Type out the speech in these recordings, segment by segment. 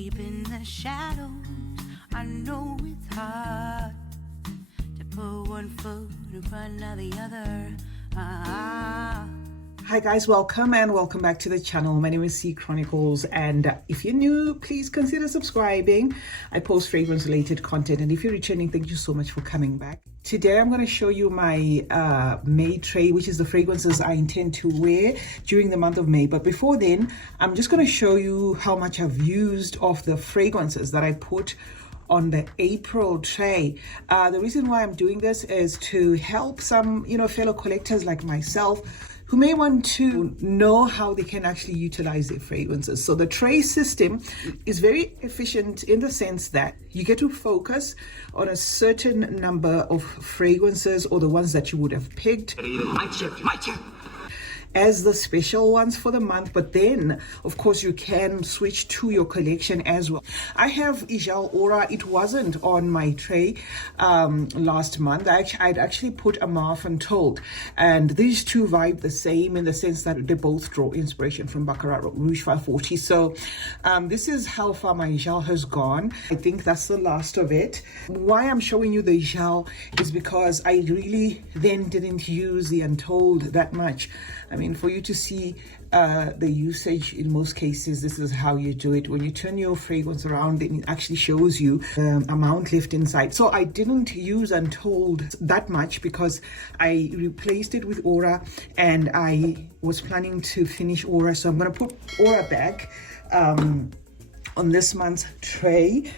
deep in the shadows. I know it's hard to put one foot in front of the other. Hi guys, welcome back to the channel. My name is CeeChronicles, and if you're new, please consider subscribing. I post fragrance related content, and if you're returning, thank you so much for coming back. Today I'm going to show you my May tray, which is the fragrances I intend to wear during the month of May. But before then, I'm just going to show you how much I've used of the fragrances that I put on the April tray. The reason why I'm doing this is to help some, fellow collectors like myself who may want to know how they can actually utilize their fragrances. So the tray system is very efficient in the sense that you get to focus on a certain number of fragrances, or the ones that you would have picked as the special ones for the month, but then of course you can switch to your collection as well. I have Ijal Aura. It wasn't on my tray last month. I'd actually put Amarth and Told, and these two vibe the same in the sense that they both draw inspiration from Baccarat Rouge 540. So this is how far my Ijal has gone. I think that's the last of it. Why I'm showing you the Ijal is because I really then didn't use the Untold that much. I mean, for you to see the usage in most cases, this is how you do it. When you turn your fragrance around, it actually shows you the amount left inside. So I didn't use Untold that much because I replaced it with Aura, and I was planning to finish Aura. So I'm going to put Aura back on this month's tray.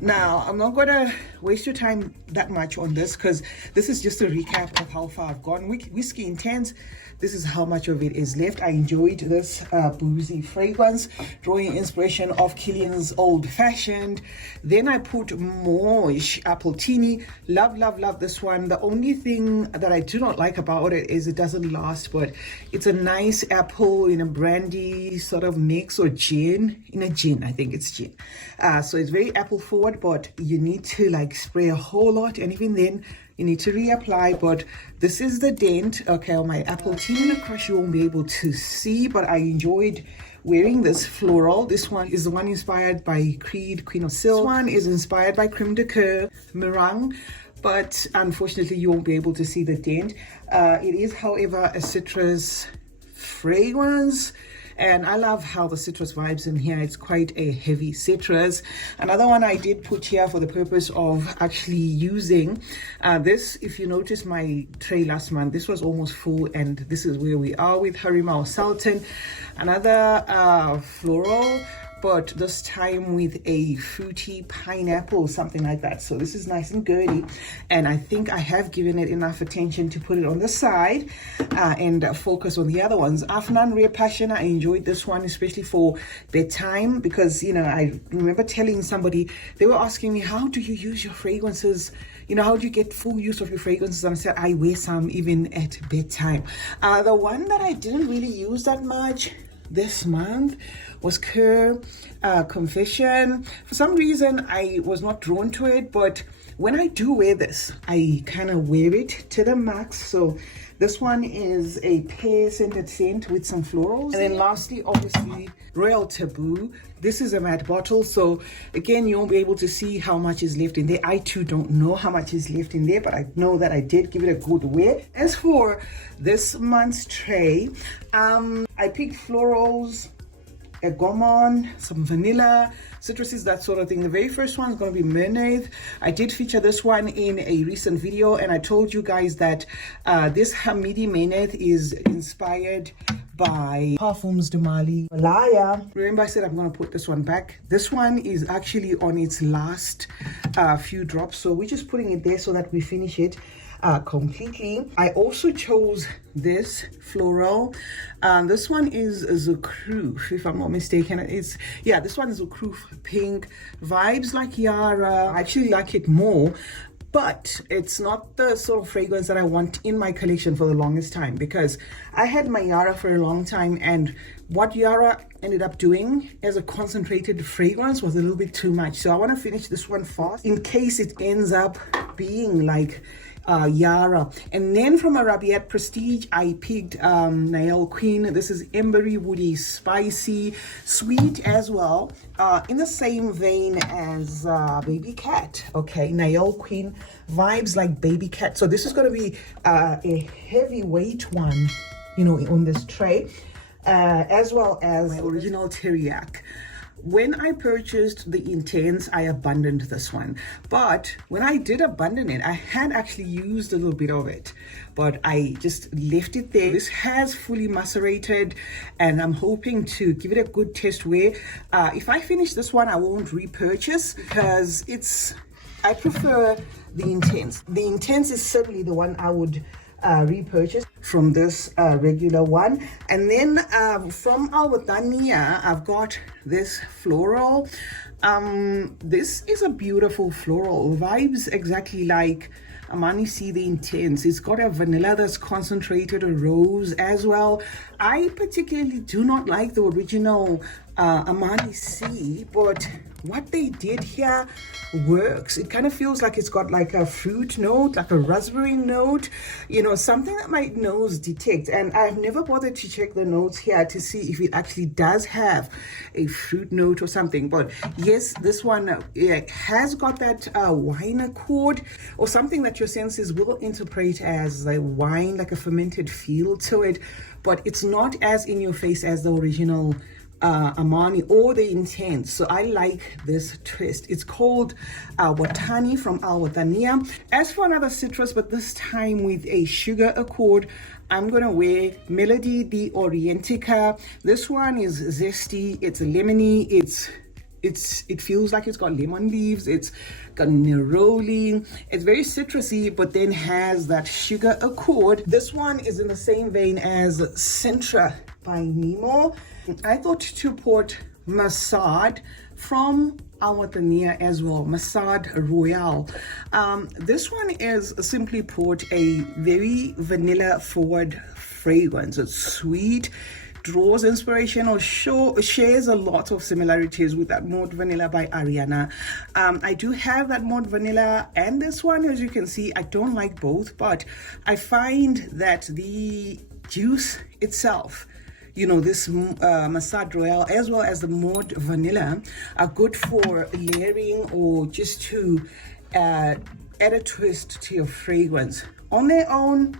Now, I'm not going to waste your time that much on this because this is just a recap of how far I've gone. Whiskey Intense, this is how much of it is left. I enjoyed this boozy fragrance, drawing inspiration of Killian's Old Fashioned. Then I put Moish Appletini. Love this one. The only thing that I do not like about it is it doesn't last, but it's a nice apple in a brandy sort of mix, or gin. In a gin, I think it's gin. So it's very apple forward, but you need to like spray a whole lot, and even then you need to reapply. But this is the dent, okay, on my Appletini. Of course you won't be able to see, but I enjoyed wearing this floral. This one is the one inspired by Creed, Queen of Silk. This one is inspired by Creme de Coeur, Meringue, but unfortunately you won't be able to see the dent. It is, however, a citrus fragrance, and I love how the citrus vibes in here. It's quite a heavy citrus. Another one I did put here for the purpose of actually using this. If you notice my tray last month, this was almost full, and this is where we are with Harimau Sultan. Another floral, but this time with a fruity pineapple, something like that. So this is nice and girly, and I think I have given it enough attention to put it on the side and focus on the other ones. Afnan Rare Passion, I enjoyed this one, especially for bedtime, because I remember telling somebody, they were asking me, how do you use your fragrances? How do you get full use of your fragrances? And I said, I wear some even at bedtime. The one that I didn't really use that much this month was Coeur Confession. For some reason I was not drawn to it, but when I do wear this, I kind of wear it to the max. So this one is a pear scented scent with some florals. And then lastly, obviously, Royal Taboo. This is a matte bottle, so again you won't be able to see how much is left in there. I too don't know how much is left in there, but I know that I did give it a good wear. As for this month's tray, I picked florals, a gourmand, some vanilla, citruses, that sort of thing. The very first one is going to be Mermaid. I did feature this one in a recent video, and I told you guys that this Hamidi Mermaid is inspired by Parfums de Mali Malaya. Remember I said I'm going to put this one back. This one is actually on its last few drops, so we're just putting it there so that we finish it completely. I also chose this floral. This one is Zucruf, if I'm not mistaken. This one is Zucruf Pink. Vibes like Yara. I actually like it more, but it's not the sort of fragrance that I want in my collection for the longest time, because I had my Yara for a long time, and what Yara ended up doing as a concentrated fragrance was a little bit too much. So I want to finish this one fast in case it ends up being like Yara. And then from Arabiat Prestige, I picked Nail Queen. This is embery, woody, spicy, sweet as well, in the same vein as Baby Cat. Okay, Nail Queen vibes like Baby Cat. So this is going to be a heavyweight one, you know, on this tray, as well as my original Teriyaki. When I purchased the Intense, I abandoned this one. But when I did abandon it, I had actually used a little bit of it, but I just left it there. This has fully macerated, and I'm hoping to give it a good test where if I finish this one, I won't repurchase, because I prefer the Intense. The Intense is certainly the one I would repurchase from this regular one. And then from Alwatania, I've got this floral. This is a beautiful floral, vibes exactly like Amani C, the Intense. It's got a vanilla that's concentrated, a rose as well. I particularly do not like the original Amani C, but what they did here works. It kind of feels like it's got like a fruit note, like a raspberry note, you know, something that my nose detects. And I've never bothered to check the notes here to see if it actually does have a fruit note or something. But yes, this one it has got that wine accord, or something that your senses will interpret as a wine, like a fermented feel to it. But it's not as in your face as the original Amani or the Intense. So I like this twist. It's called Watani from Alwatania. As for another citrus, but this time with a sugar accord, I'm gonna wear Melody the Orientica. This one is zesty, it's lemony, it feels like it's got lemon leaves, it's got neroli, it's very citrusy, but then has that sugar accord. This one is in the same vein as Sintra by Nemo. I thought to put Masad from Alwatania as well, Masad Royale. This one is simply put a very vanilla forward fragrance. It's sweet, draws inspiration, or shares a lot of similarities with that Maude Vanilla by Ariana. I do have that Maude Vanilla and this one. As you can see, I don't like both, but I find that the juice itself, you know, this Masad Royale as well as the Maude Vanilla are good for layering or just to add a twist to your fragrance. On their own,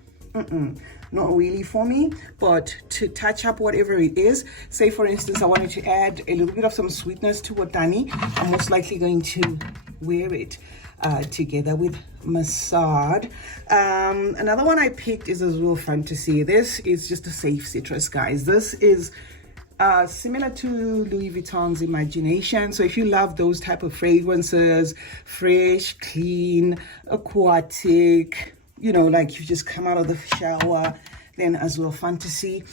not really for me, but to touch up whatever it is, say for instance I wanted to add a little bit of some sweetness to Watani, I'm most likely going to wear it together with Masad. Another one I picked is Azul Fantasy. This is just a safe citrus, guys. This is similar to Louis Vuitton's Imagination. So if you love those type of fragrances, fresh, clean, aquatic, you know, like you just come out of the shower, then Azul Fantasy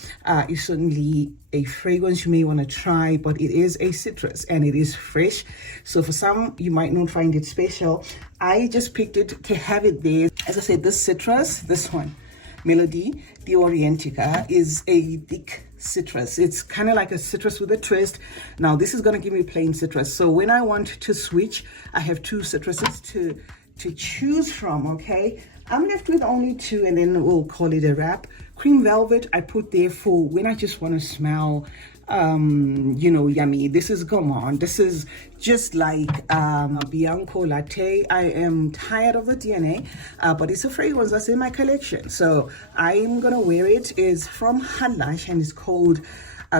is certainly a fragrance you may want to try, but it is a citrus and it is fresh. So for some, you might not find it special. I just picked it to have it there. As I said, this citrus, this one, Melody the Orientica, is a thick citrus. It's kind of like a citrus with a twist. Now this is going to give me plain citrus. So when I want to switch, I have two citruses to choose from, okay? I'm left with only two, and then we'll call it a wrap. Cream Velvet I put there for when I just want to smell you know, yummy. This is gourmand. This is just like Bianco Latte. I am tired of the DNA, but it's a fragrance that's in my collection, so I'm gonna wear it. Is from Halash and it's called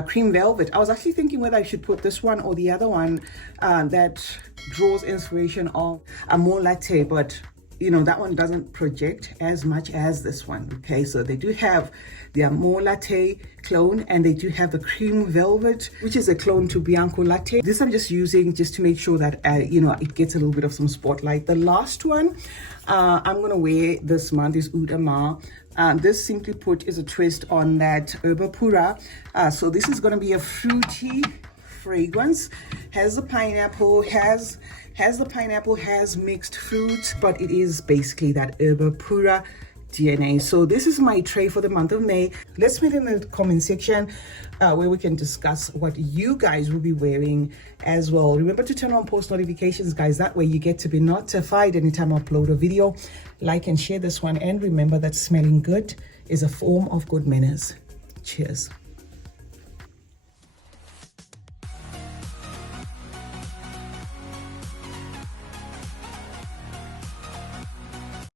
Cream Velvet. I was actually thinking whether I should put this one or the other one that draws inspiration of a more latte, but you know, that one doesn't project as much as this one. Okay, so they do have the Amore Latte clone, and they do have the Cream Velvet, which is a clone to Bianco Latte. This I'm just using just to make sure that you know, it gets a little bit of some spotlight. The last one I'm gonna wear this month is Oud Amar. This simply put is a twist on that Herba Pura. So this is gonna be a fruity fragrance. Has the pineapple, has mixed fruits, but it is basically that Herba Pura DNA. So this is my tray for the month of May. Let's meet in the comment section where we can discuss what you guys will be wearing as well. Remember to turn on post notifications, guys. That way you get to be notified anytime I upload a video. Like and share this one, and remember that smelling good is a form of good manners. Cheers.